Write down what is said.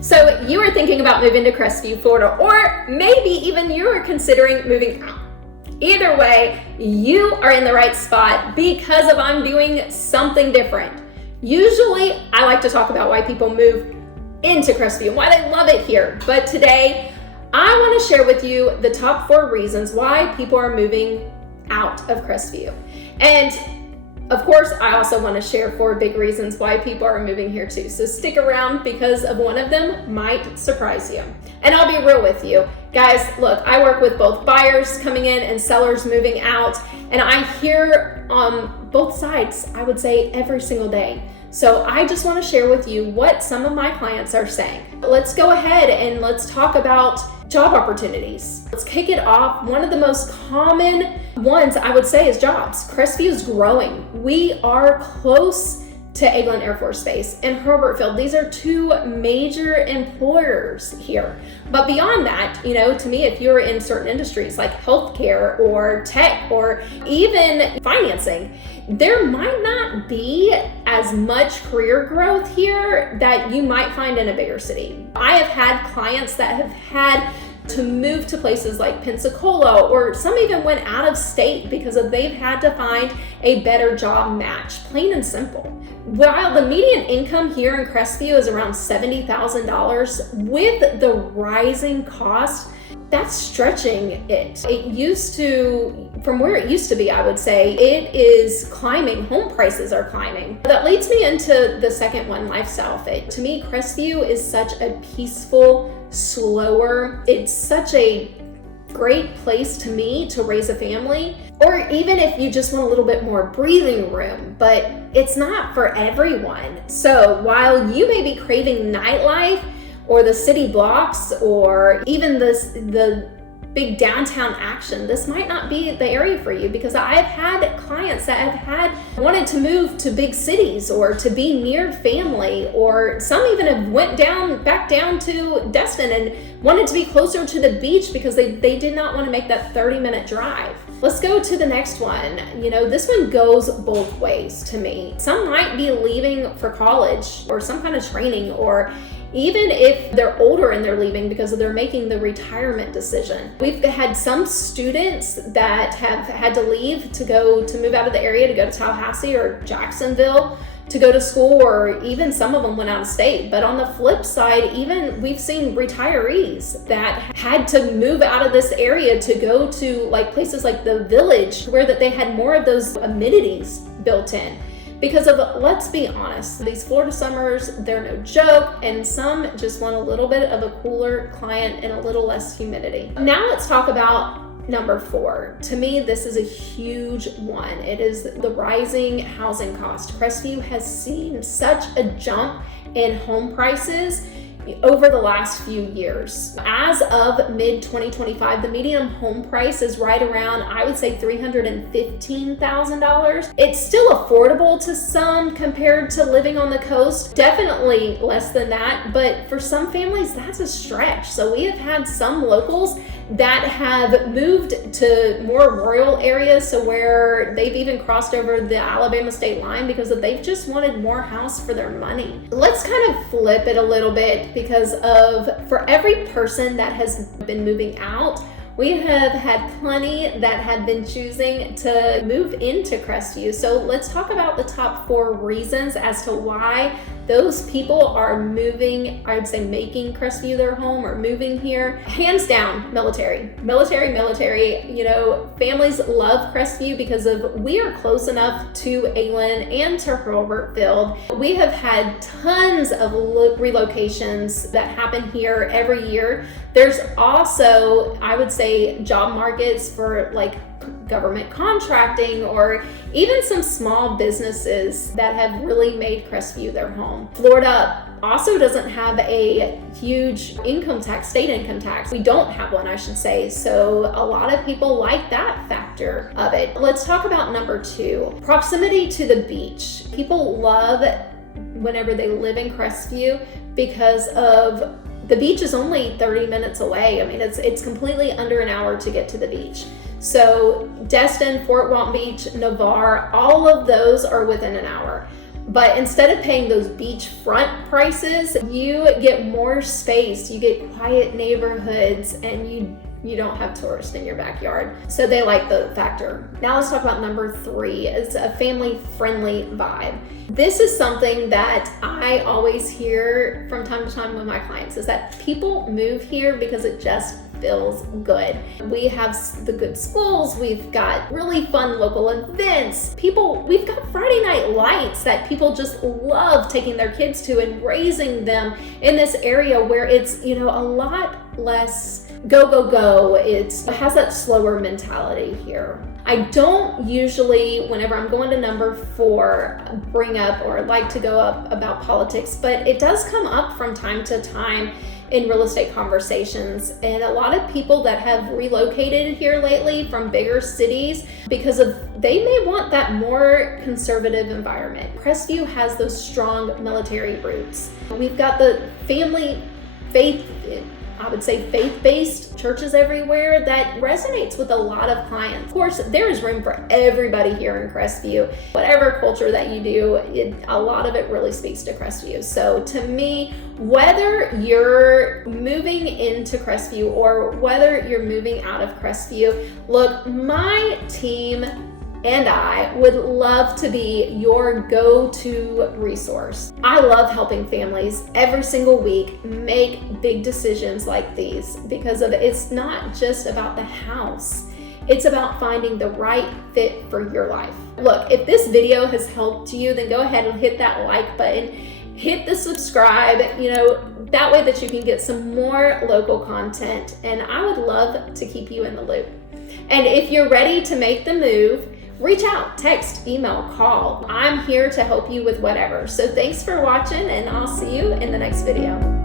So you are thinking about moving to Crestview, Florida, or maybe even you are considering moving out. Either way, you are in the right spot because of I'm doing something different. Usually, I like to talk about why people move into Crestview and why they love it here. But today, I want to share with you the top 4 reasons why people are moving out of Crestview. And of course, I also want to share 4 big reasons why people are moving here too. So stick around because of one of them might surprise you. And I'll be real with you. Guys, look, I work with both buyers coming in and sellers moving out. And I hear on both sides, I would say every single day. So I just want to share with you what some of my clients are saying. Let's go ahead and let's talk about job opportunities. Let's kick it off. One of the most common ones I would say is jobs. Crestview is growing. We are close to Eglin Air Force Base and Hurlburt Field. These are 2 major employers here. But beyond that, to me, if you're in certain industries like healthcare or tech or even financing, there might not be as much career growth here that you might find in a bigger city. I have had clients that have had to move to places like Pensacola, or some even went out of state because they've had to find a better job match, plain and simple. While the median income here in Crestview is around $70,000, with the rising cost, that's stretching it. From where it used to be, I would say, it is climbing. Home prices are climbing. That leads me into the second one, lifestyle fit. To me, Crestview is such a peaceful, slower, it's such a great place to me to raise a family, or even if you just want a little bit more breathing room, but it's not for everyone. So while you may be craving nightlife or the city blocks or even the big downtown action, this might not be the area for you, because I've had clients that have wanted to move to big cities or to be near family, or some even have went back down to Destin and wanted to be closer to the beach because they did not want to make that 30-minute drive. Let's go to the next one. This one goes both ways to me. Some might be leaving for college or some kind of training, or even if they're older and they're leaving because they're making the retirement decision. We've had some students that have had to leave to move out of the area to go to Tallahassee or Jacksonville to go to school, or even some of them went out of state. But on the flip side, even we've seen retirees that had to move out of this area to go to places like the Village, where that they had more of those amenities built in. Because let's be honest, these Florida summers, they're no joke, and some just want a little bit of a cooler climate and a little less humidity. Now let's talk about number 4. To me, this is a huge one. It is the rising housing cost. Crestview has seen such a jump in home prices over the last few years. As of mid-2025, the median home price is right around, I would say, $315,000. It's still affordable to some compared to living on the coast. Definitely less than that, but for some families, that's a stretch. So we have had some locals that have moved to more rural areas, so where they've even crossed over the Alabama state line because they've just wanted more house for their money. Let's kind of flip it a little bit, because for every person that has been moving out, we have had plenty that have been choosing to move into Crestview. So let's talk about the top 4 reasons as to why those people are moving, I'd say making Crestview their home or moving here. Hands down, military. Families love Crestview because we are close enough to Eglin and to Hurlburt Field. We have had tons of relocations that happen here every year. There's also, I would say, job markets for government contracting, or even some small businesses that have really made Crestview their home. Florida also doesn't have a huge state income tax. We don't have one, I should say. So a lot of people like that factor of it. Let's talk about number 2, proximity to the beach. People love whenever they live in Crestview because of the beach is only 30 minutes away. I mean, it's completely under an hour to get to the beach. So Destin, Fort Walton Beach, Navarre, all of those are within an hour. But instead of paying those beachfront prices, you get more space, you get quiet neighborhoods, and you don't have tourists in your backyard. So they like the factor. Now let's talk about number 3, is a family-friendly vibe. This is something that I always hear from time to time with my clients, is that people move here because it just feels good. We have the good schools, we've got really fun local events. We've got Friday night lights that people just love taking their kids to and raising them in this area where it's, a lot less go. It has that slower mentality here. I don't usually, whenever I'm going to number 4, bring up or like to go up about politics, but it does come up from time to time in real estate conversations. And a lot of people that have relocated here lately from bigger cities because they may want that more conservative environment. Crestview has those strong military roots. We've got the faith-based churches everywhere that resonates with a lot of clients. Of course, there is room for everybody here in Crestview. Whatever culture that you do, a lot of it really speaks to Crestview. So to me, whether you're moving into Crestview or whether you're moving out of Crestview, look, my team and I would love to be your go-to resource. I love helping families every single week make big decisions like these because it's not just about the house. It's about finding the right fit for your life. Look, if this video has helped you, then go ahead and hit that like button. Hit the subscribe, that way that you can get some more local content. And I would love to keep you in the loop. And if you're ready to make the move, reach out, text, email, call. I'm here to help you with whatever. So thanks for watching, and I'll see you in the next video.